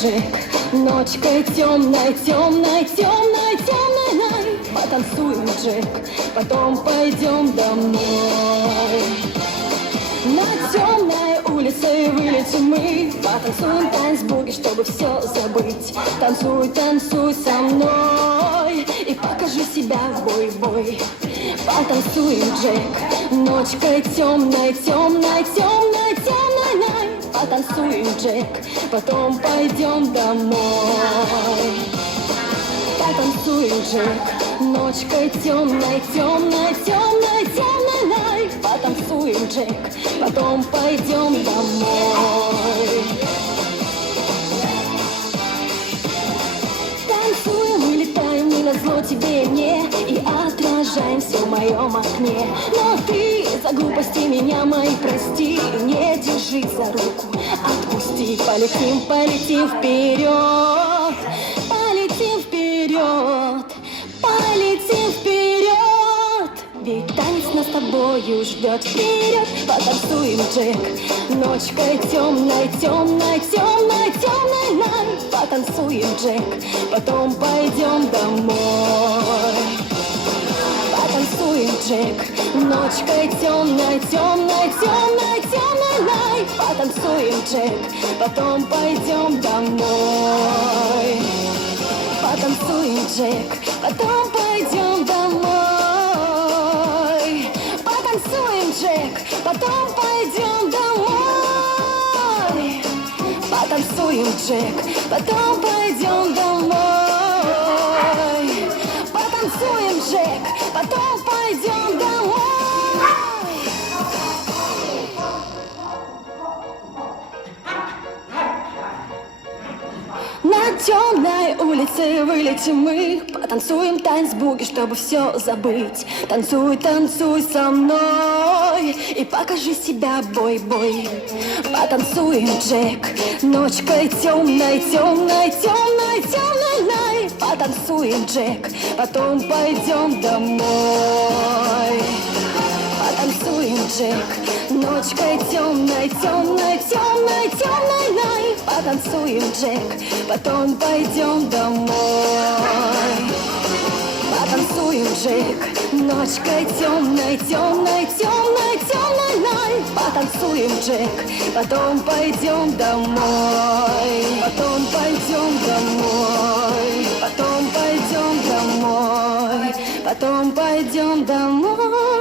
Джек. Ночкой темной, темной, темной, темной. Потанцуем, Джек, потом пойдем домой. На темной улице вылетим мы, потанцуем танцбуги, чтобы все забыть. Танцуй, танцуй со мной и покажи себя в бой-бой. Потанцуем, Джек, ночкой темной, темной, темной, темной. Потанцуем, Джек, потом пойдем домой. Потанцуем, Джек, ночкой темной, темной, темной, темной. Потанцуем, Джек, потом пойдем домой. Танцуем и летаем не назло тебе и мне, и отражаемся в моем окне. Но ты за глупости меня мои прости, не держи за руку, отпусти. Полетим, полетим вперед, полетим вперед, полетим вперед. Ведь танец нас с тобою ждет. Вперед, потанцуем, Джек, ночкой темной, темной, темной, темной. Потанцуем, Джек, потом пойдем домой. Потанцуем, Джек, ночкой темной, темной, темной, темной. Потанцуем, Джек, потом пойдем домой. Потанцуем, Джек, потом пойдем домой. Потанцуем, Джек, потом пойдем домой. Потанцуем, Джек, потом пойдем домой. Потанцуем, Джек, потом пойдем домой. На темной улице вылетим мы, потанцуем танцбуги, чтобы все забыть. Танцуй, танцуй со мной и покажи себя бой-бой. Потанцуем, Джек, ночкой темной, темной, темной, темной. Потанцуем, Джек, потом пойдем домой. Потанцуем, Джек, ночкой темной, темной, темной, темной. Потанцуем, Джек, потом пойдем домой. Потанцуем, Джек, ночкой темной, темной, темной, темной. Потанцуем, Джек, потом пойдем домой. Потом пойдем домой. Потом пойдем домой. Потом пойдем домой.